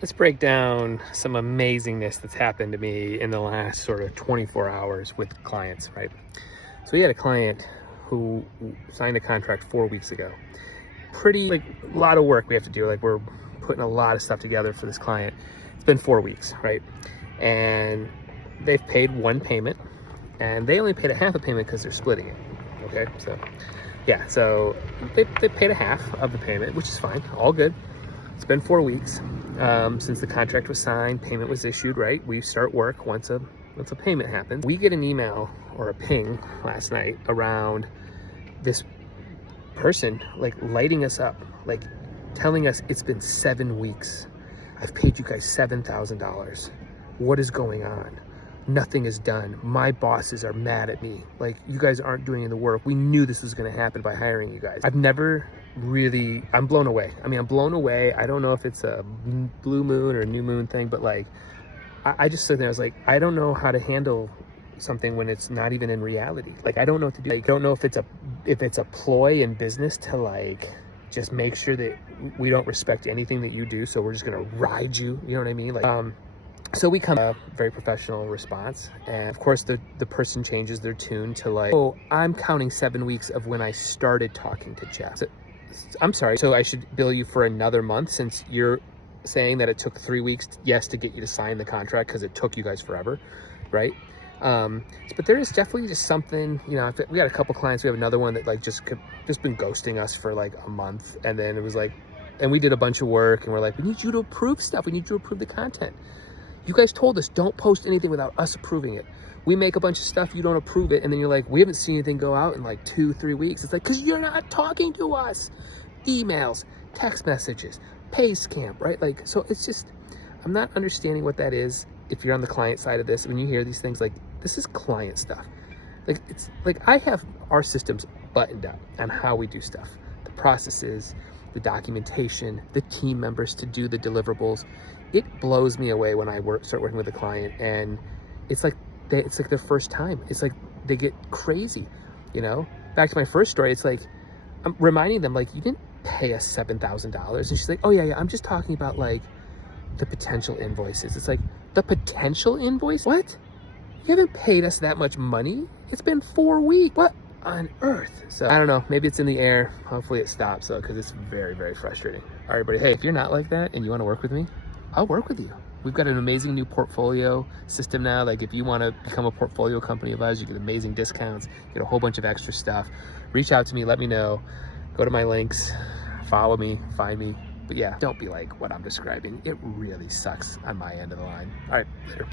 Let's break down some amazingness that's happened to me in the last sort of 24 hours with clients, right? So we had a client who signed a contract 4 weeks ago. Pretty, like, a lot of work we have to do. Like, we're putting a lot of stuff together for this client. It's been 4 weeks, right? And they've paid one payment, and they only paid a half a payment because they're splitting it. Okay, so yeah, so they paid a half of the payment, which is fine, all good. It's been 4 weeks since the contract was signed, payment was issued, right? We start work once a payment happens. We get an email or a ping last night around this person like lighting us up, like telling us it's been 7 weeks. I've paid you guys $7,000. What is going on? Nothing is done. My bosses are mad at me. Like, you guys aren't doing the work. We knew this was going to happen by hiring you guys. I'm blown away. I mean, I'm blown away. I don't know if it's a blue moon or new moon thing, but like, I just stood there. I was like, I don't know how to handle something when it's not even in reality. Like, I don't know what to do. I don't know if it's a ploy in business to like just make sure that we don't respect anything that you do. So we're just going to ride you. You know what I mean? Like, so we come a very professional response, and of course the person changes their tune to like, oh, I'm counting 7 weeks of when I started talking to Jeff. So, I'm sorry, so I should bill you for another month since you're saying that it took 3 weeks, yes, to get you to sign the contract because it took you guys forever, right? But there is definitely just something, you know, we got a couple clients, we have another one that like just been ghosting us for like a month, and then it was like, and we did a bunch of work, and we're like, we need you to approve stuff, we need you to approve the content. You guys told us don't post anything without us approving it. We make a bunch of stuff, you don't approve it, and then you're like, we haven't seen anything go out in like 2-3 weeks. It's like, because you're not talking to us. Emails, text messages, pay scam, right? Like, so it's just, I'm not understanding what that is. If you're on the client side of this, when you hear these things, like, this is client stuff. Like, it's like, I have our systems buttoned up on how we do stuff, the processes, the documentation, the team members to do the deliverables. It blows me away when I start working with a client, and it's like their first time. It's like they get crazy, you know? Back to my first story, it's like, I'm reminding them, like, you didn't pay us $7,000. And she's like, oh yeah, I'm just talking about like the potential invoices. It's like, the potential invoice? What? You haven't paid us that much money? It's been 4 weeks. What on earth? So I don't know, maybe it's in the air. Hopefully it stops though, because it's very, very frustrating. All right, buddy, hey, if you're not like that and you want to work with me, I'll work with you. We've got an amazing new portfolio system now. Like, if you want to become a portfolio company of ours, you get amazing discounts, you get a whole bunch of extra stuff. Reach out to me, let me know. Go to my links, follow me, find me. But yeah, don't be like what I'm describing. It really sucks on my end of the line. All right, later.